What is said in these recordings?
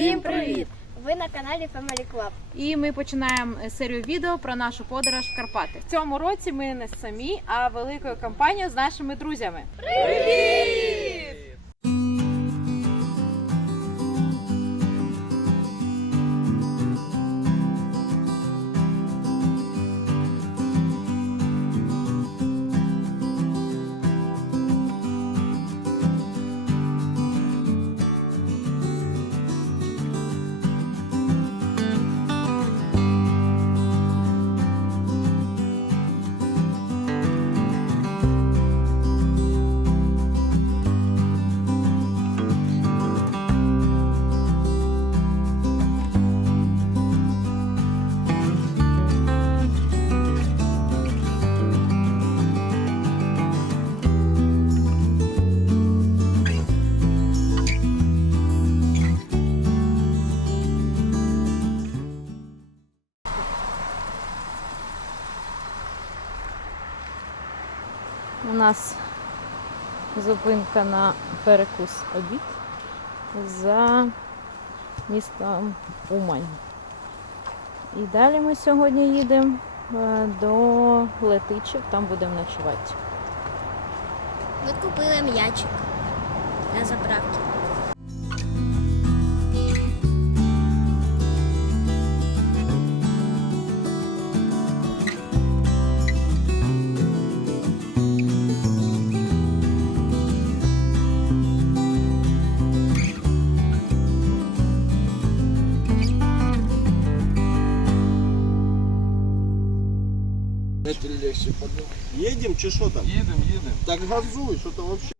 Всім привіт! Ви на каналі Family Club. І ми починаємо серію відео про нашу подорож в Карпати. В цьому році ми не самі, а великою компанією з нашими друзями. У зупинка на перекус обід за містом Умань. І далі ми сьогодні їдемо е, до Летичів, там будемо ночувати. Ми купили м'ячик на заправці. Чи що там? Едем, едем. Так газуй, що то вообще.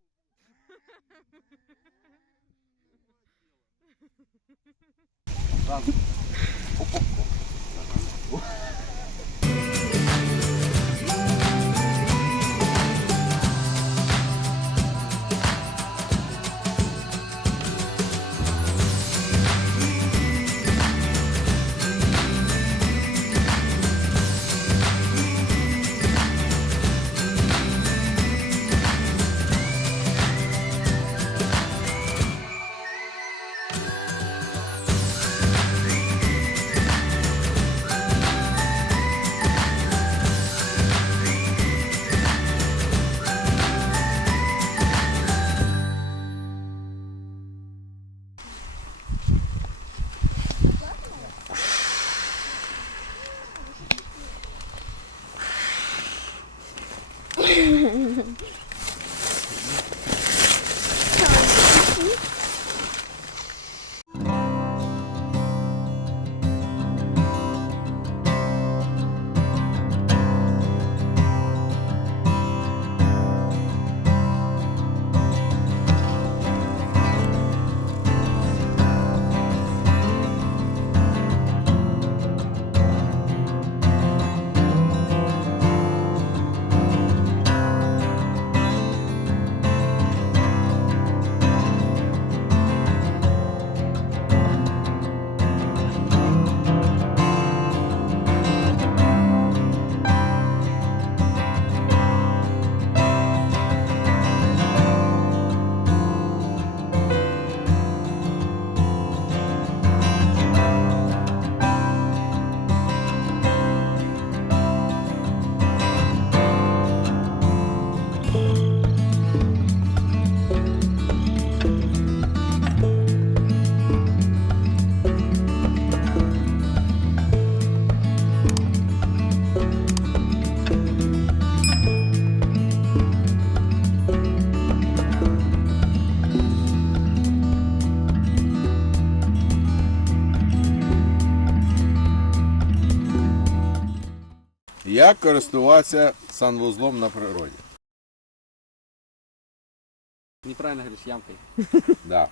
Як користуватися санвузлом на природі? Неправильно говоришь, ямкой. Да.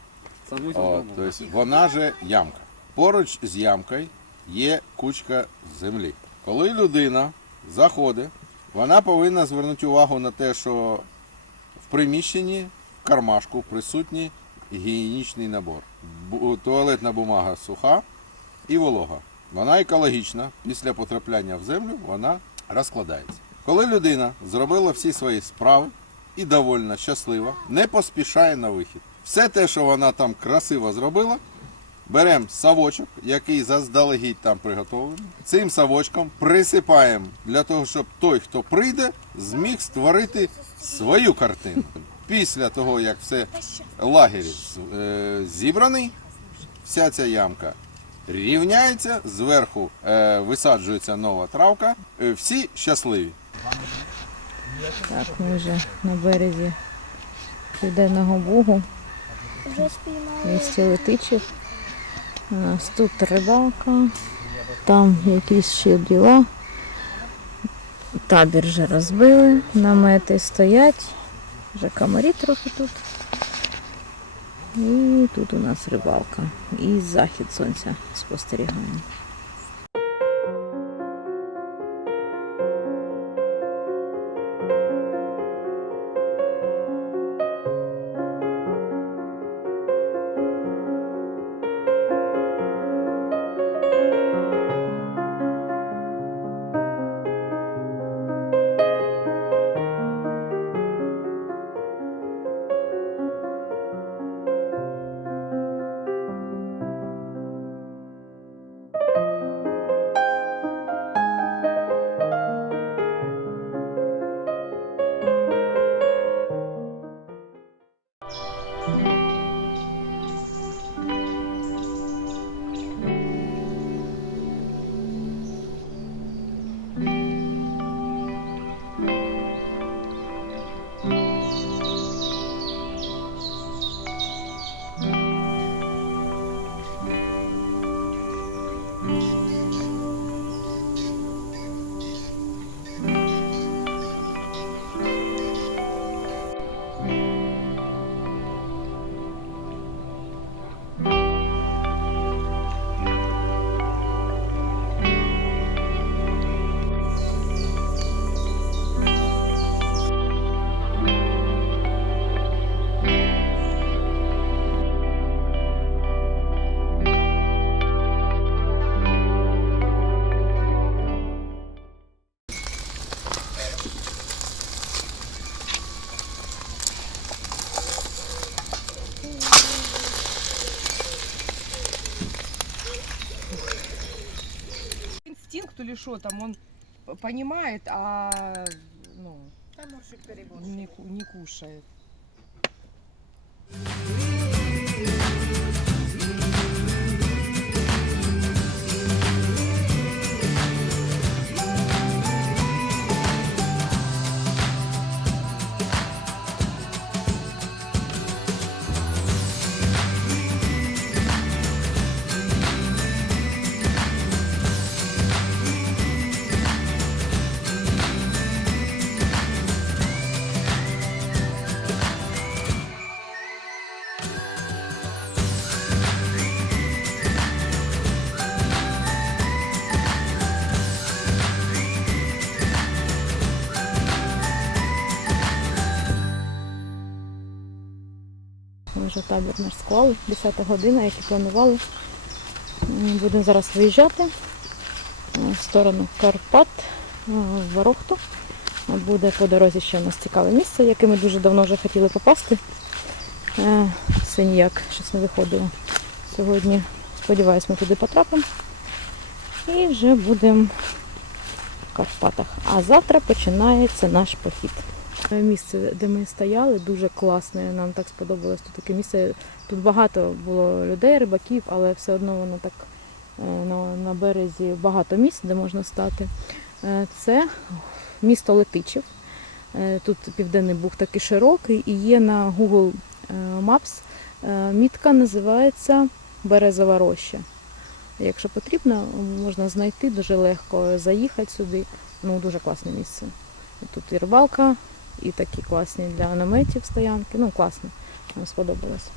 О, то есть вона же ямка. Поруч з ямкою є кучка землі. Коли людина заходить, вона повинна звернути увагу на те, що в приміщенні в кармашку присутній гігієнічний набор. Бу- Туалетна бумага суха і волога. Вона екологічна. Після потрапляння в землю вона розкладається. Коли людина зробила всі свої справи і довольна, щаслива, не поспішає на вихід. Все те, що вона там красиво зробила, беремо совочок, який заздалегідь там приготовлений. Цим совочком присипаємо для того, щоб той, хто прийде, зміг створити свою картину. Після того, як все лагерь е, зібраний, вся ця ямка рівняється, зверху е, висаджується нова травка. Е, всі щасливі. Так, ми вже на березі Південного Бугу, Вже спіймали. місті Летичів. У нас тут рибалка, там якісь ще діла. Табір вже розбили, намети стоять, вже комарі трохи тут. І тут у нас рибалка. І захід сонця спостерігаємо. Инстинкт ли что там, он понимает, а ну, не, ку- не кушает. Вже табір наш склали, 10 година, як і планували. Будемо зараз виїжджати е, в сторону Карпат, е, в Ворохту. Буде по дорозі ще у нас цікаве місце, яке ми дуже давно вже хотіли попасти. Все ніяк щось не виходило. Сьогодні, сподіваюсь, ми туди потрапимо. І вже будемо в Карпатах. А завтра починається наш похід. Місце, де ми стояли, дуже класне. Нам так сподобалось. Тут таке місце. Тут багато було людей, рибаків, але все одно воно так е, на, березі багато місць, де можна стати. Е, Це місто Летичів. Е, Тут південний буг такий широкий і є на Google Maps. Мітка називається Березова роща. Якщо потрібно, можна знайти дуже легко, заїхати сюди. Ну, дуже класне місце. Тут і рибалка, і такі класні для наметів стоянки. Ну, класно. Нам сподобалось.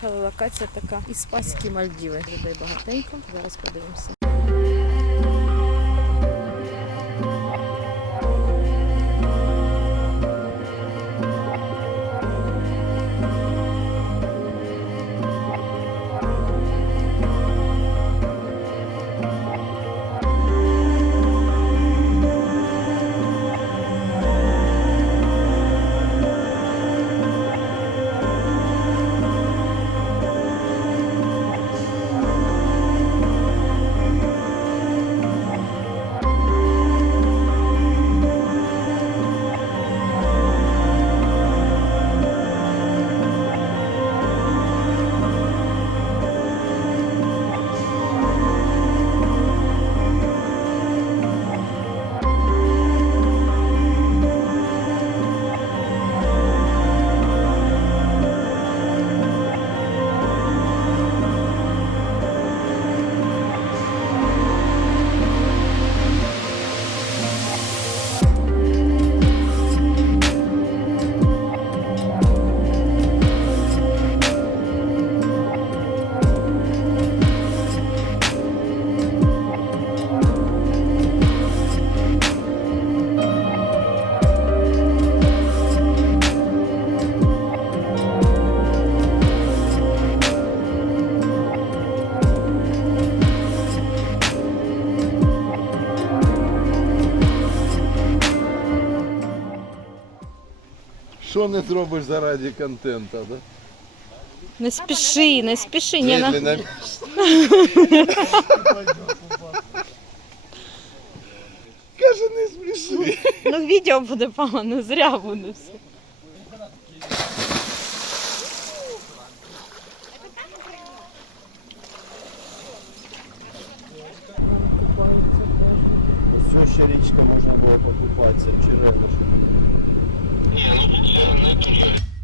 Приїхала локація така Іспанські Мальдіви. Людей багатенько. Зараз подивимося. Що не зробиш заради контенту, да? Не спіши, не спіши. Ні, на... Медленно. Каже, не сміши. Ну, відео буде погано, зря буде все. Ще річка можна було покупатися, черемушки. Thank you.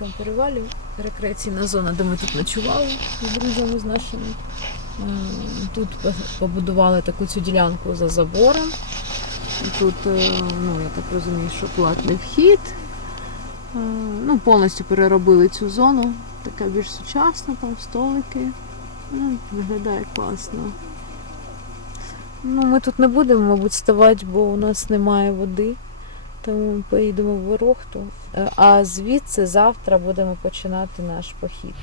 На перевалі. Рекреаційна зона, де ми тут ночували з друзями з нашими. Тут побудували таку цю ділянку за забором. Тут, е, ну, я так розумію, що платний вхід. Е, Ну, повністю переробили цю зону. Така більш сучасна, там столики. Ну, виглядає класно. Ну, ми тут не будемо, мабуть, ставати, бо у нас немає води. Тому поїдемо в Ворохту. Е, А звідси завтра будемо починати наш похід.